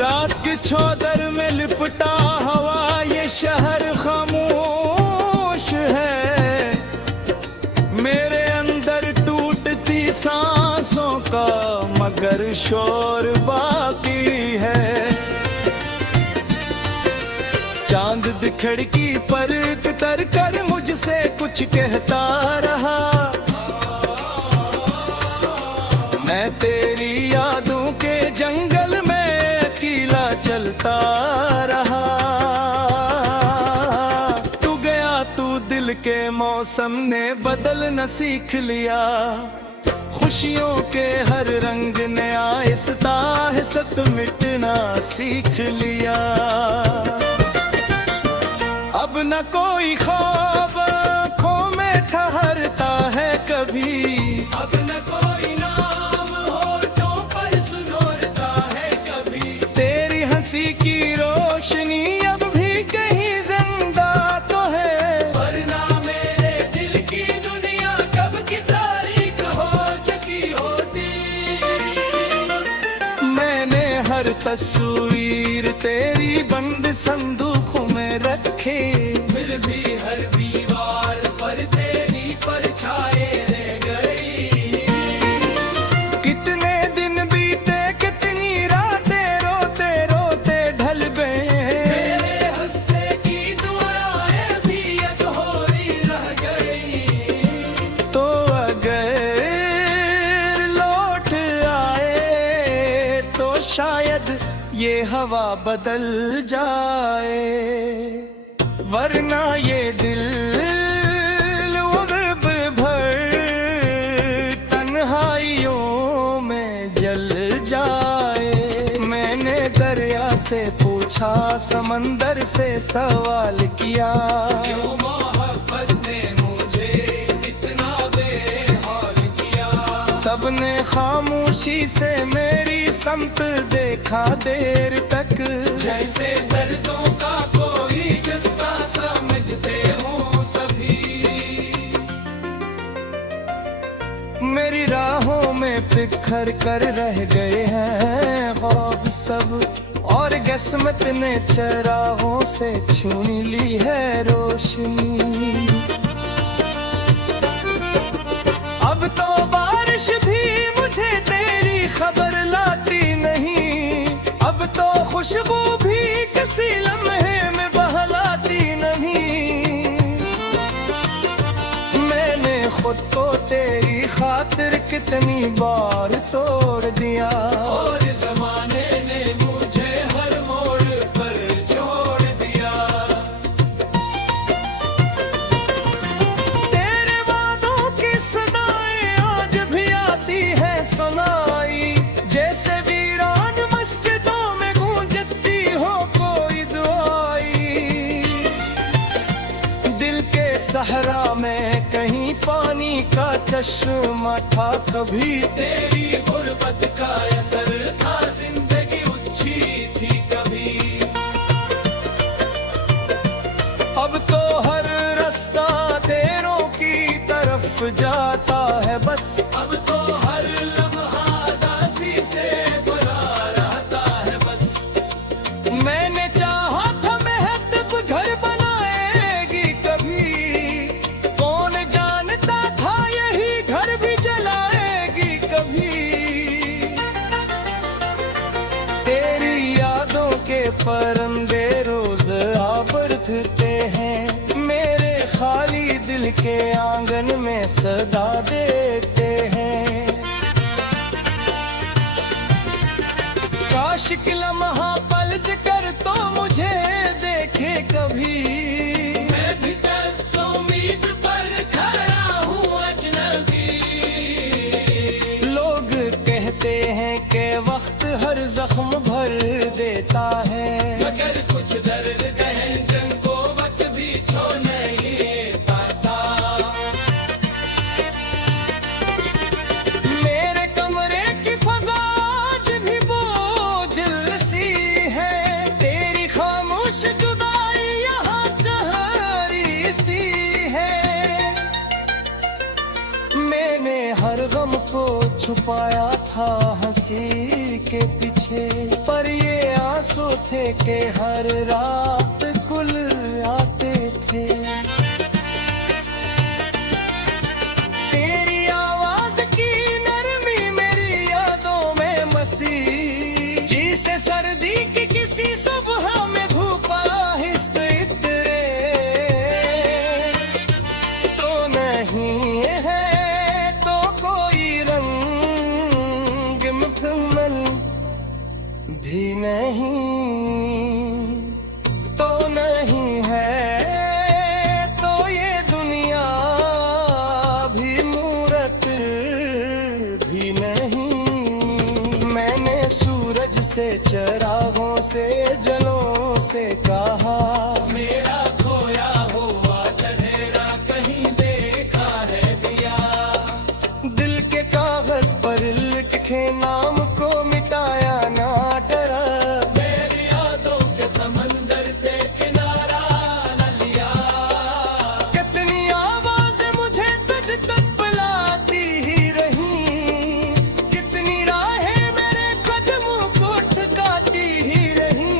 रात की चौदर में लिपटा हवा ये शहर खामोश है। मेरे अंदर टूटती सांसों का मगर शोर बाकी है। चांद खिड़की पर तर कर मुझसे कुछ कहता रहा। मैं तेरी यादों के जंगल में अकेला चलता रहा। तू गया तू दिल के मौसम ने बदलना सीख लिया। खुशियों के हर रंग ने आहिस्ता आहिस्ता मिटना सीख लिया। अब न कोई ख्वाब आँखों में ठहरता है कभी। अब न कोई नाम होठों पर सुनोरता है कभी। तेरी हंसी की रोशनी अब भी कहीं जिंदा तो है। वरना मेरे दिल की दुनिया कब की तारीख हो चुकी होती। मैंने हर तस्वीर तेरी बंद संदूकों में रखे। फिर भी हर दीवार पर तेरी परछाई रह गई। कितने दिन बीते कितनी रातें रोते रोते ढल गए। मेरे हंसने की दुआएं भी अधूरी रह गई। तो अगर लौट आए तो शायद ये हवा बदल जाए। वरना ये दिल उर्ब भर तन्हाइयों में जल जाए। मैंने दरिया से पूछा, समंदर से सवाल किया, क्यों मोहब्बत ने मुझे इतना बेहाल किया। सबने खामोशी से मेरी समत देखा देर तक। जैसे दर्दों का कोई किस्सा समझते हो सभी। मेरी राहों में बिखर कर रह गए हैं ख्वाब सब। और किस्मत ने चरागों से छीन ली है रोशनी। अब तो बारिश भी मुझे तेरी खबर लाती नहीं। अब तो खुशबू भी किसी लम्हे में बहलाती नहीं। मैंने खुद को तेरी खातिर कितनी बार तोड़ दिया। और ज़माने ने मुझे हर मोड़ पर छोड़ दिया। तेरे वादों की सदाएं आज भी आती है सुनाई। जैसे वीरान मस्जिदों में गूंजती हो कोई दुआई। दिल के सहरा में कहीं पानी का चश्मा था कभी। तेरी गुर्बत का असर था, जिंदगी उच्छी थी कभी। अब तो हर रास्ता तेरों की तरफ जाता है बस। अब तो हर लम्हा दासी से भरा रहता है बस। मैंने चाहा था महतब घर बनाएगी कभी। कौन जानता था यही घर भी जलाएगी कभी। तेरी यादों के परंदे रोज आबरते हैं। मेरे खाली दिल के आंगन में सदा देते हैं। काश कि लम्हा पलट कर तो मुझे देखे कभी। मैं भी दस उम्मीद पर खड़ा हूँ अजनबी। लोग कहते हैं कि वक्त हर जख्म भर देता है। मगर कुछ दर्द गहन जंग को वक्त भी छोड़ नहीं पाता। मेरे कमरे की फजा आज भी बोझिल सी है। तेरी खामोश जुदाई यहाँ चहरी सी है। मैंने हर गम को छुपाया था हंसी के पीछे। थे, पर ये आंसू थे कि हर रात कुल आते थे। तेरी आवाज की नरमी मेरी यादों में मसी, जी से सर्दी की किसी सुबह में धूप आहिस्त इतरे, तो नहीं है तो कोई रंग मुकम्मल भी नहीं, तो नहीं है तो ये दुनिया भी मूरत भी नहीं। मैंने सूरज से, चरागों से, जलों से कहा, मेरा खोया हुआ चेहरा कहीं देखा है दिया। दिल के कागज पर लिखे नाम को मिटाया ना डरा, मेरी यादों के समंदर से किनारा न लिया। कितनी आवाज़ें मुझे तुझ तक बुलाती ही रहीं, कितनी राहें मेरे कदमों को ठुकाती ही रहीं।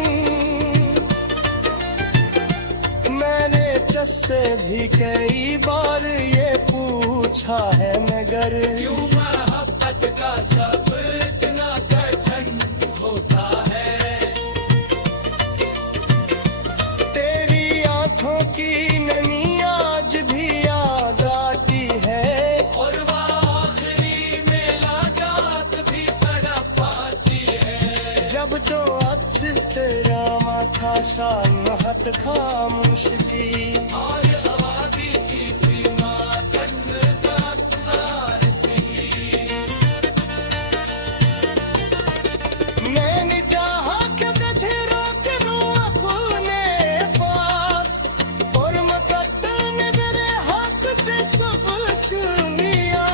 मैंने चस से भी कई बार ये पूछा है मगर क्यों मोहब्बत का सफर इतना कठिन होता है। तेरी आंखों की नमी आज भी याद आती है, और आखिरी मुलाकात भी तड़प आती है। जब तो अक्स तेरा माथा शाम हट खामोश थी, और आवाज़ी की सीमा मैंने चाहा कि तुझे रोक लूं अपने पास, और मुकद्दर ने तेरे हक से सब छीन लिया।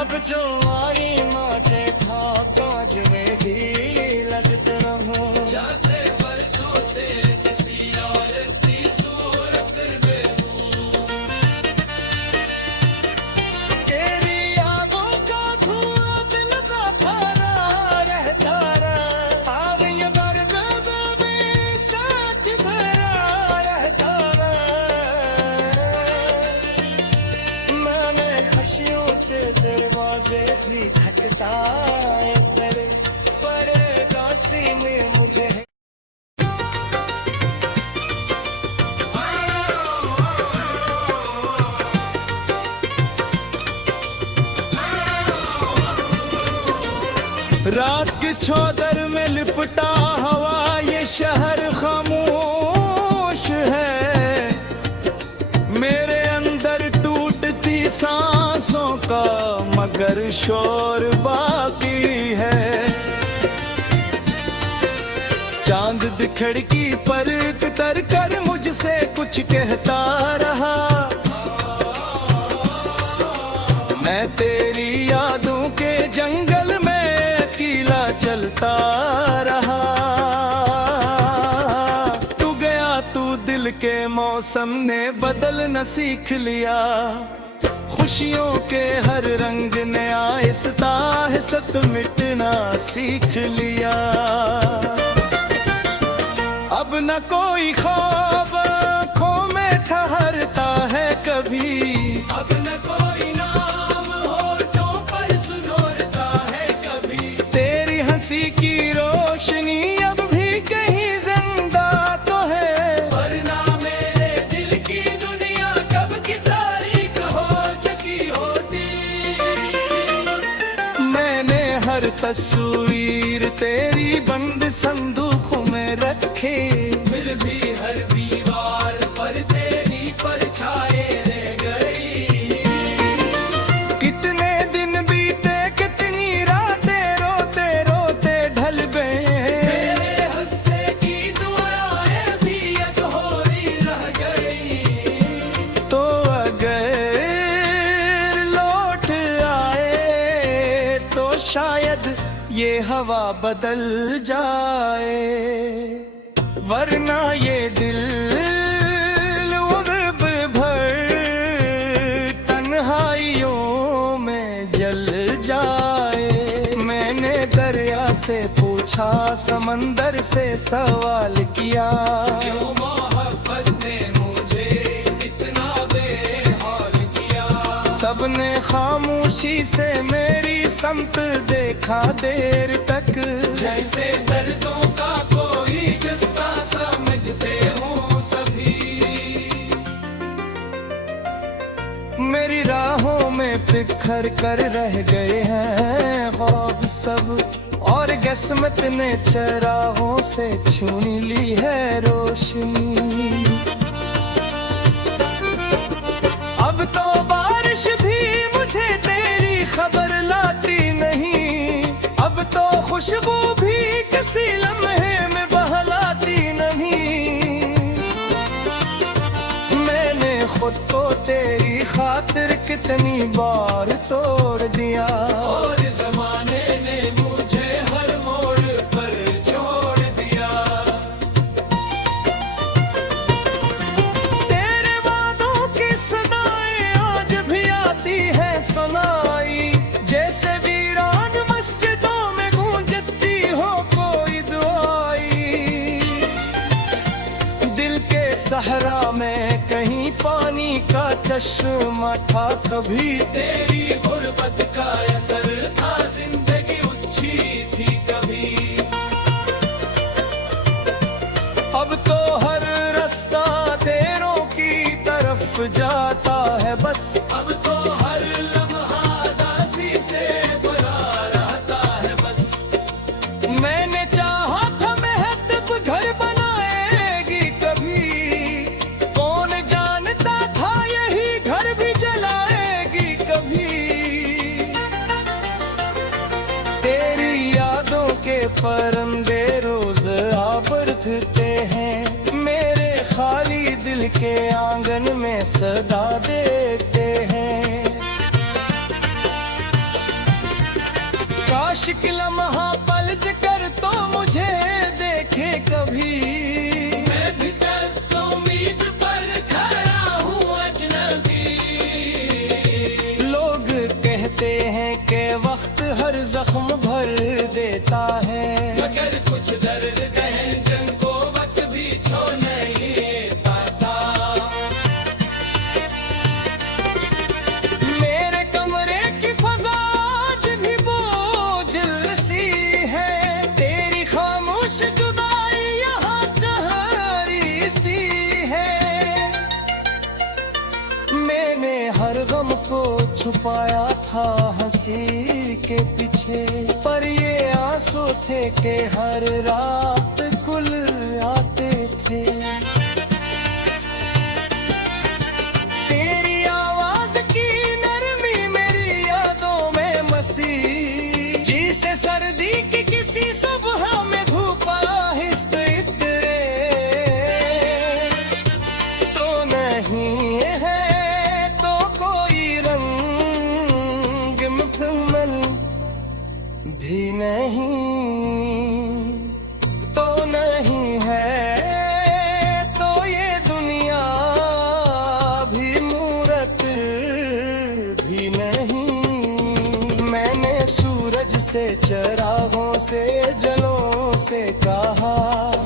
अब जो आई माटे था काज में भी लगते रहो, जैसे बरसों से किसी और की सूरत में हूँ। तेरी यादों का धुआं दिल का खारा रहता रहा, आग ये दर्द में साथ भरा रहता रहा। मैंने खुशियों के दरवाजे भी खटखटाए करे, पर दासी में मुझे रात के चौदर में लिपटा हवा ये शहर खामोश है, मेरे अंदर टूटती सांसों का मगर शोर बाकी है। चांद खिड़की पर उतर कर मुझसे कुछ कहता रहा, मैं तेरी यादों के जंगल में अकेला चलता रहा। तू गया तू दिल के मौसम ने बदलना सीख लिया, खुशियों के हर रंग ने आहिस्ता आहिस्ता मिटना सीख लिया। अब न कोई ख्वाब आँखों में ठहरता है कभी, अब न कोई नाम होठों पर सुनोरता है कभी। तेरी हंसी की रोशनी अब भी कहीं जिंदा तो है, वरना मेरे दिल की दुनिया कब की तारीख हो चुकी होती। मैंने हर तस्वीर तेरी बंद संदूकों में रखे, फिर भी हर दीवार पर तेरी परछाई रह गई। कितने दिन बीते कितनी रातें रोते रोते ढल गए, मेरे हंसे की दुआएं भी अधूरी रह गई। तो अगर लौट आए तो शायद ये हवा बदल जाए, वरना ये दिल उम्र भर तन्हाइयों में जल जाए। समंदर से सवाल किया, क्यों मोहब्बत ने मुझे इतना बेहाल किया। सबने खामोशी से मेरी समत देखा देर तक, जैसे दर्दों का कोई किस्सा समझते हो सभी। मेरी राहों में बिखर कर रह गए हैं ख्वाब सब, और किस्मत ने चरागों से छीन ली है रोशनी। अब तो बारिश भी मुझे तेरी खबर लाती नहीं, अब तो खुशबू भी किसी लम्हे में बहलाती नहीं। मैंने खुद को तेरी खातिर कितनी बार तोड़ दिया, और ज़माने ने मुझे हर मोड़ पर छोड़ दिया। तेरे वादों की सदाएं आज भी आती है सुनाई, जैसे वीरान मस्जिदों में गूंजती हो कोई दुआई। दिल के सहरा में कहीं पानी का चश्मा था कभी, तेरी गुर्बत का असर था, जिंदगी अच्छी थी कभी। अब तो हर रास्ता तेरों की तरफ जाता है बस, अब तो हर लम्हा दासी से भरा रहता है बस। मैंने चाहा था महतब घर बनाएगी कभी, कौन जानता था यही घर भी जलाएगी कभी। तेरी यादों के परंदे रोज आबरते हैं, मेरे खाली दिल के आंगन में सदा देते हैं। काश कि लम्हा पलट कर तो मुझे देखे कभी, मैं भी दस उम्मीद पर खड़ा हूँ अजनबी। लोग कहते हैं कि वक्त हर जख्म भर देता है, मगर कुछ दर्द गहन को वक्त भी छोड़ नहीं पाता। मेरे कमरे की फजा आज भी बोझिल सी है, तेरी खामोश जुदाई यहाँ चहरी सी है। मैंने हर गम को छुपाया था हंसी के पीछे, पर ये आंसू थे कि हर रात खुल आते थे। तेरी आवाज की नरमी मेरी यादों में मसी, जी से सर्दी की किसी सुबह में धूप आहिस्त इतरे। तो नहीं है तो कोई रंग मुकम्मल भी नहीं, तो नहीं है तो ये दुनिया भी मूरत भी नहीं। मैंने सूरज से चरागों से जलों से कहा,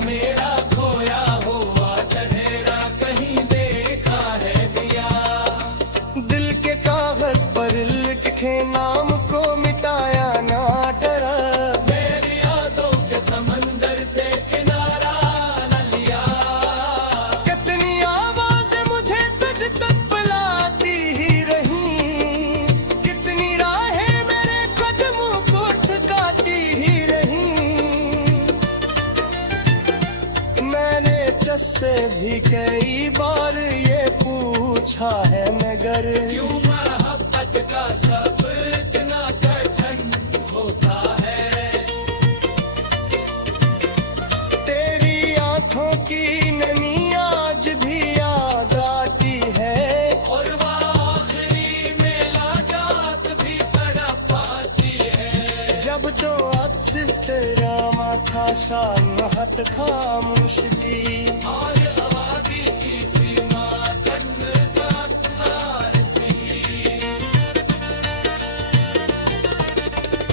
मेरा खोया हुआ चेहरा कहीं देखा है दिया। दिल के कागज पर लिख के नाम को मिटाया ना डरा। मेरी यादों के समंदर से किनारा न लिया। कितनी आवाज़ें मुझे तुझ तक बुलाती ही रहीं, कितनी राहें मेरे कदमों को ठुकराती ही रहीं। मैंने से भी कई बार ये पूछा है मगर क्यों मोहब्बत का सफर इतना कठिन होता है। तेरी आंखों की नमी आज भी याद आती है, और वो आखिरी मुलाकात भी तड़प पाती है। जब तो अक्स तेरा माथा शाम हट खामोश थी, और आबादी की सीमा ठंडा तार सी।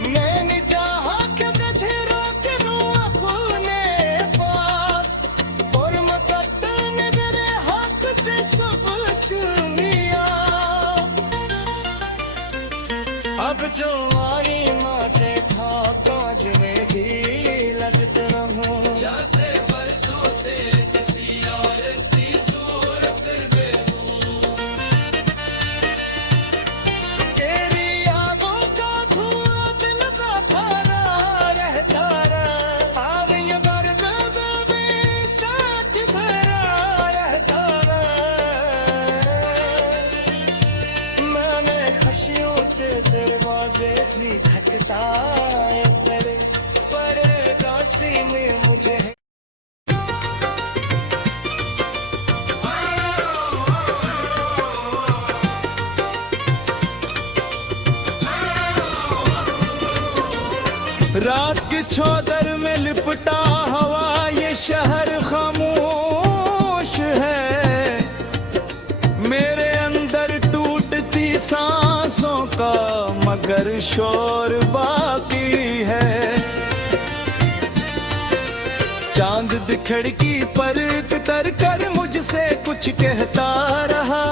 मैंने चाहा कि तुझे रोक लूं अपने जो आई माटे था काज में भी लगत रहूं जैसे बरसों से किसी और की सूरत में हूँ तेरी यादों का धुआं दिल का थारा रहता रहा आवियों गर्द में साथ भरा रहता रहा मैंने खुशियों के दरवाजे भी खटखटाए पर दासी में मुझे रात की चौदर में लिपटा हवा ये शहर खामोश है मेरे अंदर टूटती सांसों का मगर शोर बाकी है चांद खिड़की पर उतर कर मुझसे कुछ कहता रहा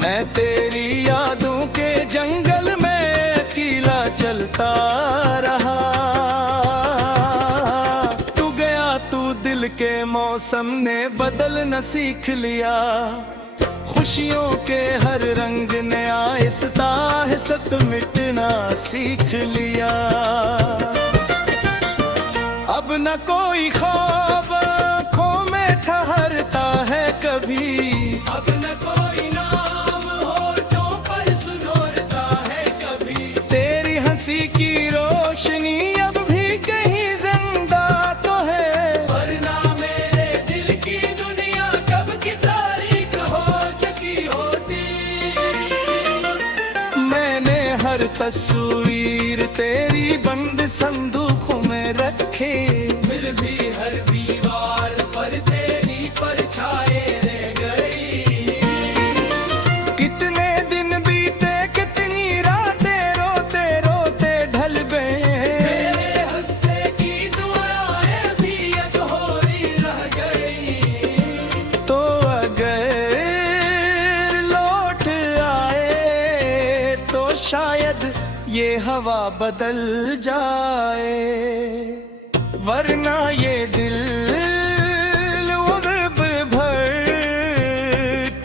मैं तेरी यादों के जंगल में अकेला चलता रहा तू गया तू दिल के मौसम ने बदलना सीख लिया खुशियों के हर रंग ने आहिस्ता आहिस्ता मिटना सीख लिया अब न कोई ख्वाब आँखों में ठहरता है कभी अब न कोई नाम होठों पर सुनोरता है कभी तेरी हंसी की रोशनी अब भी कहीं जिंदा तो है वरना मेरे दिल की दुनिया कब की तारीख हो चुकी होती मैंने हर तस्वीर तेरी बंद संदूकों में रखी फिर भी हर दीवार पर तेरी परछाई रह गई कितने दिन बीते कितनी रातें रोते रोते ढल गए मेरे हंसे की दुआएं भी अधूरी रह गई तो अगर लौट आए तो शायद ये हवा बदल जाए वरना ये दिल उर्ब भर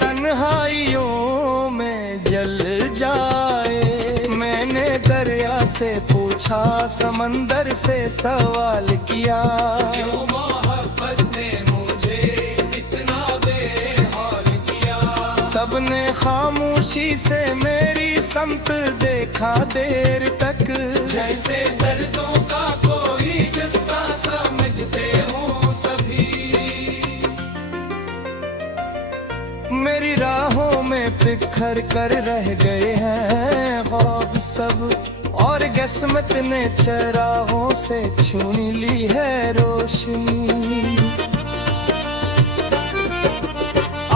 तन्हाइयों में जल जाए मैंने दरिया से पूछा समंदर से सवाल किया क्यों मोहब्बत ने मुझे इतना बेहाल किया सबने खामोशी से मेरी समत देखा देर तक जैसे दर्दों का कोई किस्सा समझते हो सभी मेरी राहों में बिखर कर रह गए हैं ख्वाब सब और किस्मत ने चराहों से छीन ली है रोशनी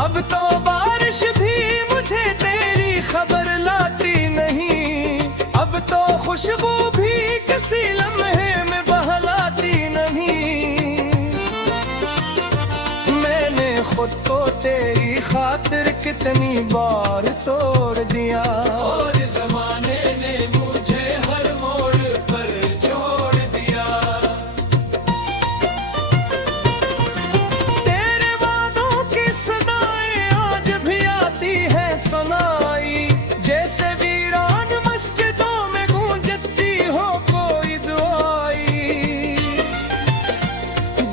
अब तो बारिश भी मुझे तेरी खबर लाती नहीं अब तो खुशबू भी किसी लम्हे में बहलाती नहीं मैंने खुद को तेरी खातिर कितनी बार तोड़ दिया और जमाने ने मुझे हर मोड़ पर छोड़ दिया तेरे वादों की सदाएं आज भी आती है सुनाई जैसे वीरान मस्जिदों में गूंजती हो कोई दुआई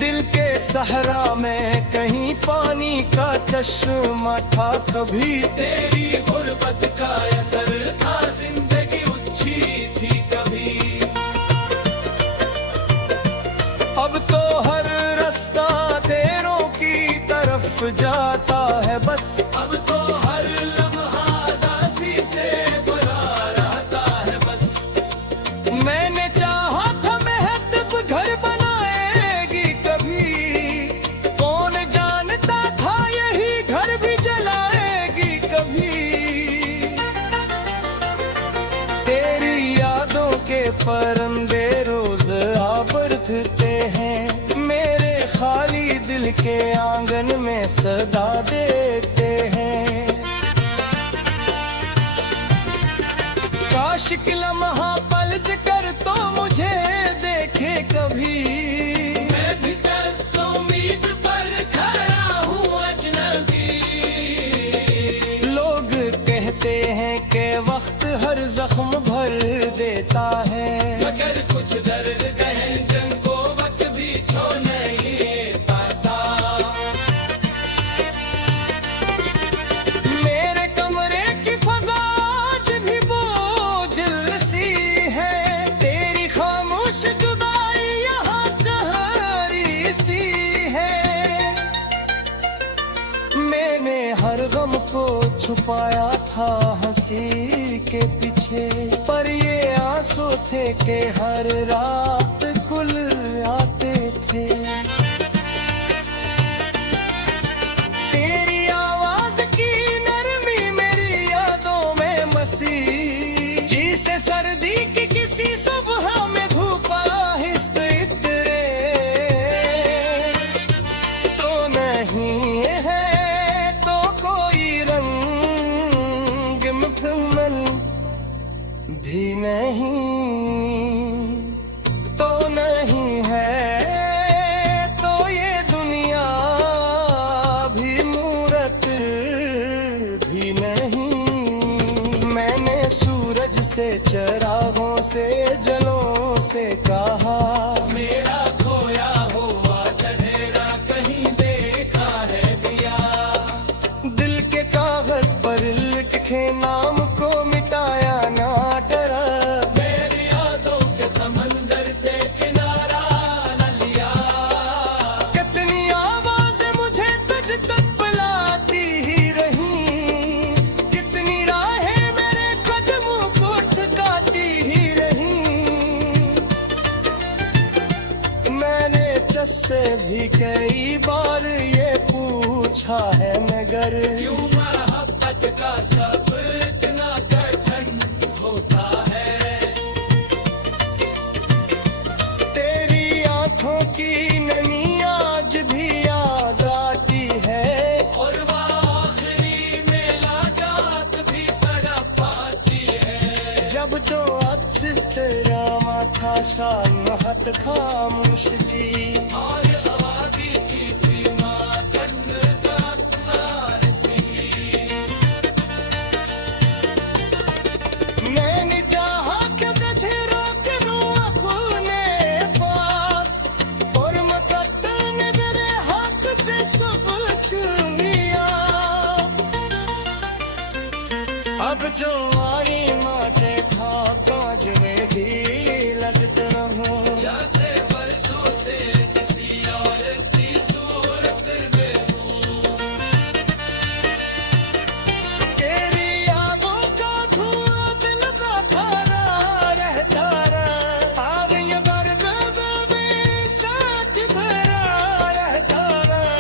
दिल के सहरा में कहीं पानी का चश्मा था कभी तेरी गुर्बत का असर था जिंदगी अच्छी थी कभी अब तो हर रास्ता तेरों की तरफ जाता है बस अब तो हर लम्हा दासी से भरा रहता है बस मैंने चाहा था महतब घर बनाएगी कभी कौन जानता था यही घर भी जलाएगी कभी तेरी यादों के परंदे रोज आबरते हैं मेरे खाली दिल के आंगन में सदा देते हैं आशिक लम्हा पलट कर तो मुझे देखे कभी, मैं भी दस उम्मीद पर खड़ा हूँ अजनबी। लोग कहते हैं कि वक्त हर जख्म भर देता है, मगर कुछ दर्द गहन जंग को वक्त भी छो नहीं पाता। मेरे कमरे की फजा आज भी बोझिल सी है, तेरी खामोश जुदाई यहाँ जहरी सी है। मैंने हर गम को छुपाया था हंसी के पीछे, पर ये आंसू थे कि हर रात कुल आते थे। तेरी आवाज की नरमी मेरी यादों में मसी, जी से सर्दी की किसी सुबह में धूप आहिस्त इतरे, तो नहीं है तो कोई रंग मुकम्मल भी नहीं, तो नहीं है तो ये दुनिया भी मूरत भी नहीं। मैंने सूरज से चरागों से जलों से कहा, मेरा खोया हुआ चढ़ेरा कहीं देखा है दिया। दिल के कागज पर लिखे नाम को मिटाया ना डरा, मेरी यादों के समंदर से किनारा न लिया। कितनी आवाज़ें मुझे तुझ तक बुलाती ही रहीं, कितनी राहें मेरे कदमों को ठुकराती ही रहीं। मैंने चस से भी कई बार ये पूछा है मगर, क्यों मोहब्बत का सफर इतना कठिन होता है। तेरी आंखों की नमी आज भी याद आती है, और वह आखिरी मुलाकात भी तड़प पाती है। जब जो अक्स तेरा माथा शाम हत खामोश थी, और आबादी की सीमा जन्नत नार सी। मैंने चाहा कि तुझे रोक लूं अपने पास, और मुकद्दर ने तेरे हक से सब छीन लिया। अब जो आई मुझे था काज में भी लगत रहूं, जैसे बरसों से किसी और की सूरत में हूँ। तेरी यादों का धुआं दिल का खारा रहता रहा, आग ये बरगद में साथ भरा रहता रहा।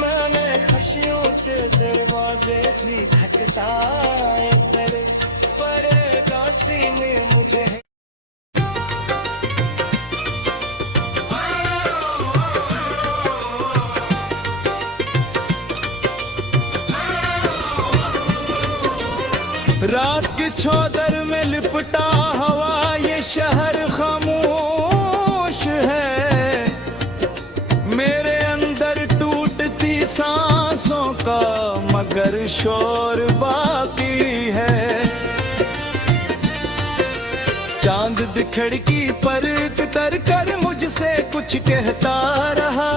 मैंने खुशियों के दरवाजे भी खटखटाए करे, पर दासी ने मुझे रात की चौदर में लिपटा हवा, ये शहर खामोश है। मेरे अंदर टूटती सांसों का मगर शोर बाकी है। चांद दिखड़की पर तर कर मुझसे कुछ कहता रहा,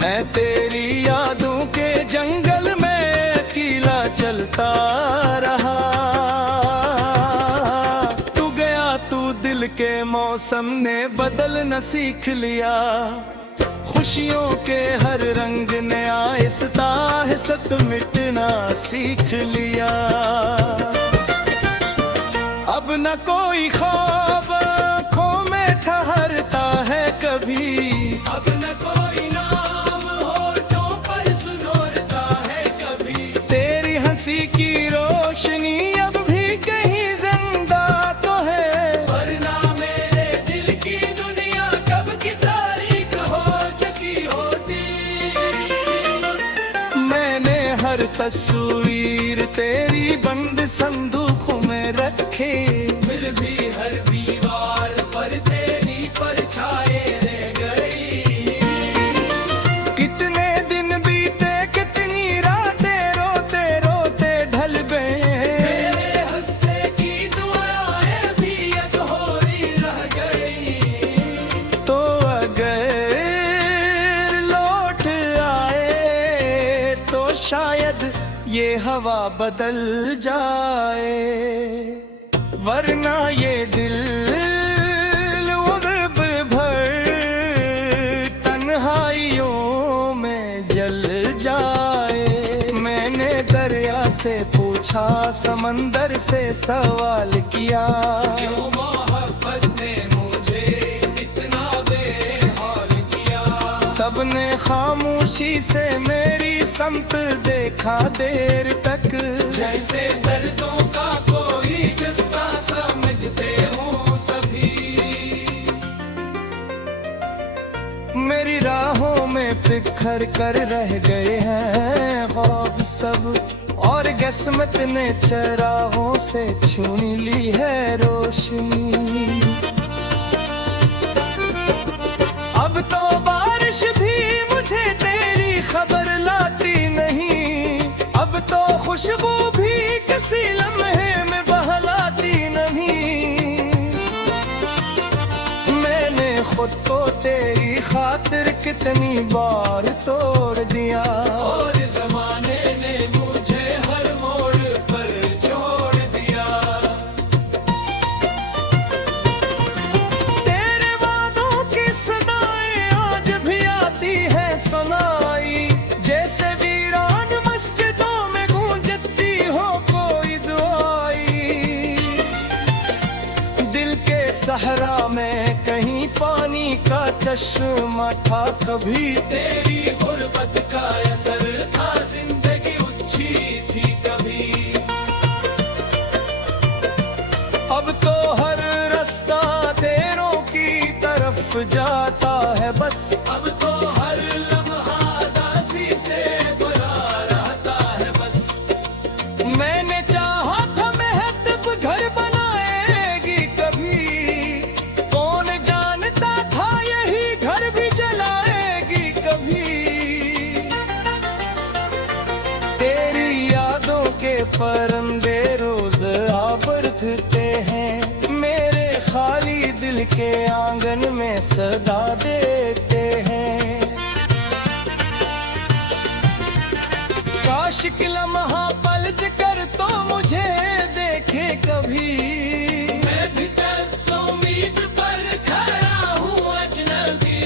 मैं तेरी यादों के जंगल में अकेला चलता रहा। तू गया तू दिल के मौसम ने बदलना सीख लिया, खुशियों के हर रंग ने आहिस्ता आहिस्ता मिटना सीख लिया। अब न कोई ख्वाब आँखों में ठहरता है कभी, अब न कोई नाम होठों पर सुनोरता है कभी। तेरी हंसी की रोशनी अब भी कहीं जिंदा तो है, वरना मेरे दिल की दुनिया कब की तारीख हो चुकी होती। मैंने हर तस्वीर तेरी बंद संदूक में रखे, फिर भी हर दीवार पर तेरी परछाई रह गई। कितने दिन बीते कितनी रातें रोते रोते ढल गए, मेरे हंसे की दुआएं भी अधूरी रह गई। तो अगर लौट आए तो शायद ये हवा बदल जाए, वरना ये दिल उम्र भर तन्हाइयों में जल जाए। मैंने दरिया से पूछा, समंदर से सवाल किया, क्यों मोहब्बत ने मुझे इतना बेहाल किया। सबने खामोशी से मेरी समत देखा देर तक, जैसे दर्दों का कोई किस्सा समझते हो सभी। मेरी राहों में बिखर कर रह गए हैं ख्वाब सब, और किस्मत ने चरागों से छीन ली है रोशनी। अब तो बारिश भी मुझे तेरी खबर लाती नहीं, अब तो खुशबू भी किसी लम्हे में बहलाती नहीं। मैंने खुद को तेरी खातिर कितनी बार तोड़ दिया, और जमाने ने मुझे हर मोड़ पर छोड़ दिया। तेरे वादों की सदाएं आज भी आती है सुनाई, जैसे वीरान मस्जिदों में गूंजती हो कोई दुआई। दिल के सहरा में कहीं पानी का चश्मा था कभी, तेरी गुर्बत का असर था, जिंदगी उच्छी थी कभी। अब तो हर रास्ता तेरों की तरफ जाता है बस, अब तो हर लम्हा दासी से भरा रहता है बस। मैंने चाहा था महतब घर बनाएगी कभी, कौन जानता था यही घर भी जलाएगी कभी। तेरी यादों के परंदे रोज आबरते हैं, मेरे खाली दिल के आंगन में सदा देते हैं। काश कि लम्हा पलट कर तो मुझे देखे कभी, मैं भी दस उम्मीद पर खड़ा हूँ अजनबी।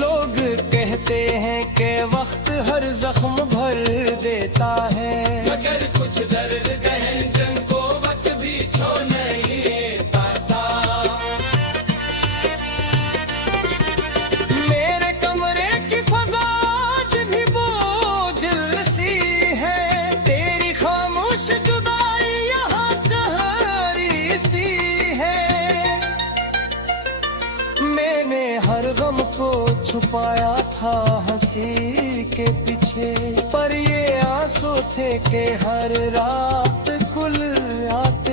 लोग कहते हैं कि वक्त हर जख्म भर देता है, मगर कुछ दर्द गहन को वक्त भी छो नहीं पाता। मेरे कमरे की फजा आज भी बोझिल सी है, तेरी खामोश जुदाई यहाँ चहरी सी है। मैंने हर गम को छुपाया था हंसी के पीछे, पर ये आंसू थे कि हर रात खुल आते